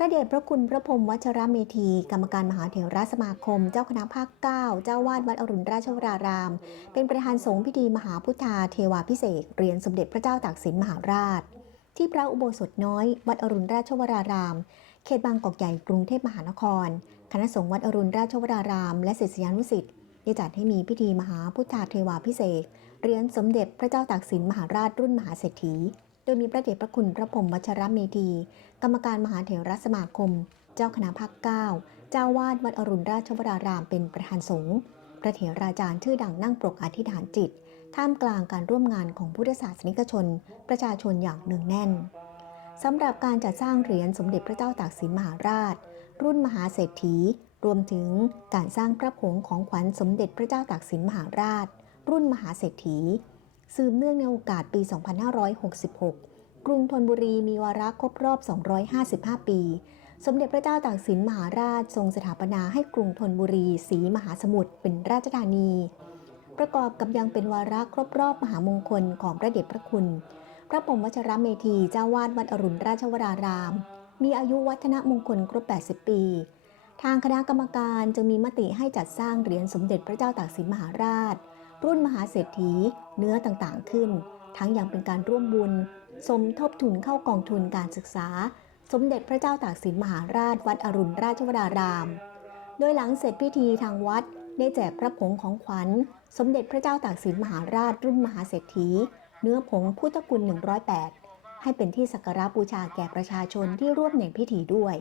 พระเดชพระคุณพระพรมวัชระเมธี กรรมการมหาเถรสมาคม เจ้าคณะภาค 9 เจ้าวาดวัดอรุณราชวราราม เป็นประธานสงฆ์พิธีมหาพุทธาเทวาพิเศษเหรียญสมเด็จพระเจ้าตากสินมหาราช ที่พระอุโบสถน้อย วัดอรุณราชวราราม เขตบางกอกใหญ่กรุงเทพมหานคร คณะสงฆ์วัดอรุณราชวราราม และศิษยานุศิษย์ได้จัดให้มีพิธีมหาพุทธาเทวาพิเศษเหรียญสมเด็จพระเจ้าตากสินมหาราชรุ่นมหาเศรษฐี ดยมีพระเดชพระคุณพระพรมวัชรเมธี กรรมการมหาเถรสมาคม เจ้าคณะภาค9เจ้าวาดวัดอรุณราชวรารามเป็นประธานสงฆ์พระเถราจารย์ชื่อดังนั่งปรกอธิษฐานจิต ท่ามกลางการร่วมงานของพุทธศาสนิกชน ประชาชนอย่างเนืองแน่นสำหรับการจัดสร้างเหรียญสมเด็จพระเจ้าตากสินมหาราช รุ่นมหาเศรษฐี รวมถึงการสร้างพระผงของขวัญสมเด็จพระเจ้าตากสินมหาราช รุ่นมหาเศรษฐี สืบเนื่องในโอกาสปี 2566 กรุงธนบุรีมีวาระครบรอบ 255 ปี สมเด็จพระเจ้าตากสินมหาราชทรงสถาปนาให้กรุงธนบุรีศรีมหาสมุทรเป็นราชธานี ประกอบกับยังเป็นวาระครบรอบมหามงคลของพระเดชพระคุณ พระพรหมวัชรเมธีเจ้าวาดวัดอรุณราชวราราม มีอายุวัฒนมงคลครบ 80 ปีทางคณะกรรมการจึงมีมติให้จัดสร้างเหรียญสมเด็จพระเจ้าตากสินมหาราช รุ่นมหาเศรษฐีเนื้อต่างๆขึ้น ทั้งยังเป็นการร่วมบุญ สมทบทุนเข้ากองทุนการศึกษา สมเด็จพระเจ้าตากสินมหาราชวัดอรุณราชวราราม โดยหลังเสร็จพิธีทางวัดได้แจกพระผงของขวัญ สมเด็จพระเจ้าตากสินมหาราชรุ่นมหาเศรษฐี เนื้อผงพุทธคุณ108 ให้เป็นที่สักการะบูชาแก่ประชาชนที่ร่วมในพิธีด้วย